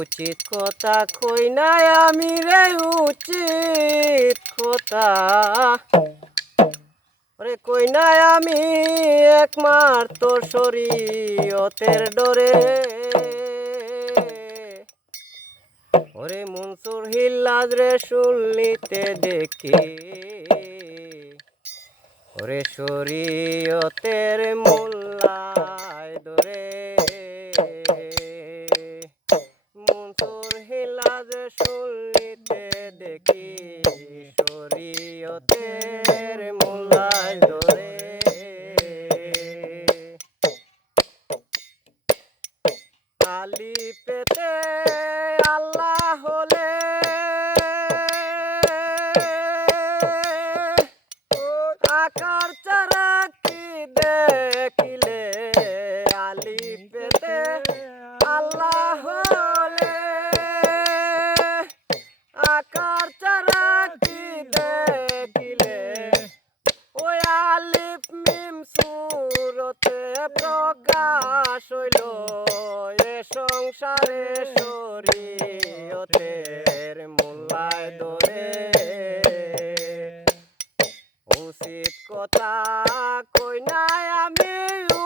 উচিত কথা কই নাই আমি রে উচিত কথা। ওরে কই নাই আমি একমার তোর শরীয়তের ডরে। ওরে মনসুর হিল্লাদ রে শুনলিতে দেখি। ওরে শরীয়তের মোল্লায় রে শুনলিতে দেখি শরীয়তের মোল্লায় দরে আলি পেতে আল্লাহ হলে। আকার হইল এ সংসারে শরীয়তের মূল্যায় দরে উচিত কথা কই নাই আমি,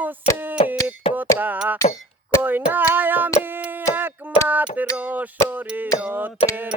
উচিত কথা কই নাই আমি, একমাত্র শরীয়তের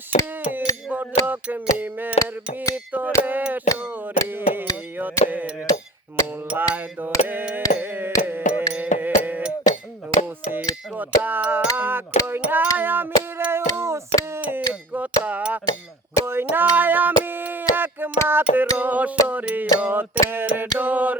মুর্শিদ বজক মিমের ভিতরে শরীয়তের মূলায় ধরে। উচিত কথা কই নাই আমি রে, উচিত কথা কই নাই আমি একমাত্র শরীয়তের ডরে।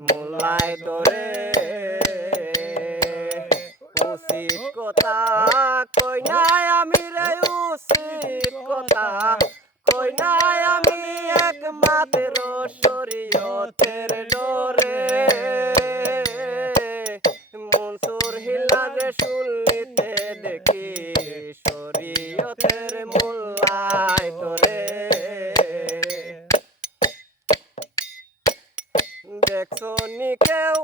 মোল্লায় দরে উচিত কথা কই নাই আমি রে, উচিত কথা কই নাই আমি একমাত্র শরীয়তের দেখছো নি কেউ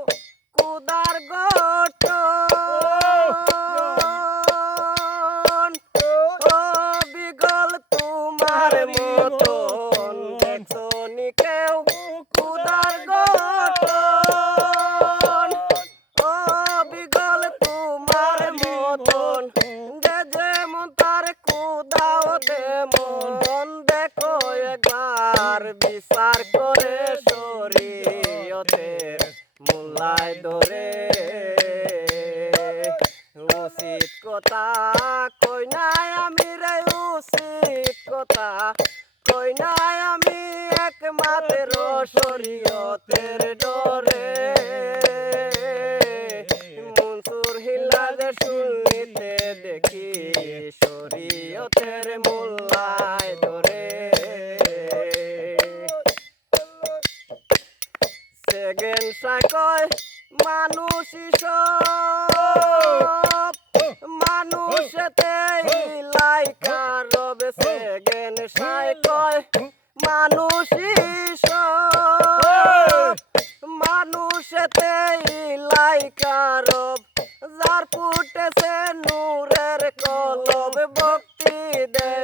মোল্লায় ধরে উচিত কথা কই আমি রে, উচিত কথা কই নাই আমি একমাত্র শরীয়তের ডরে। মনসুর হিলাদে শুনলিতে দেখি শরীয়তের মোল্লায় ধরে মানুষা কয় মানুষ মানুষেতে লাইকা রবেছে গেন সাই মানুষ মানুষেতে লাইকা রব যার ফুটেছে নূরের কলব ভক্তি দেয়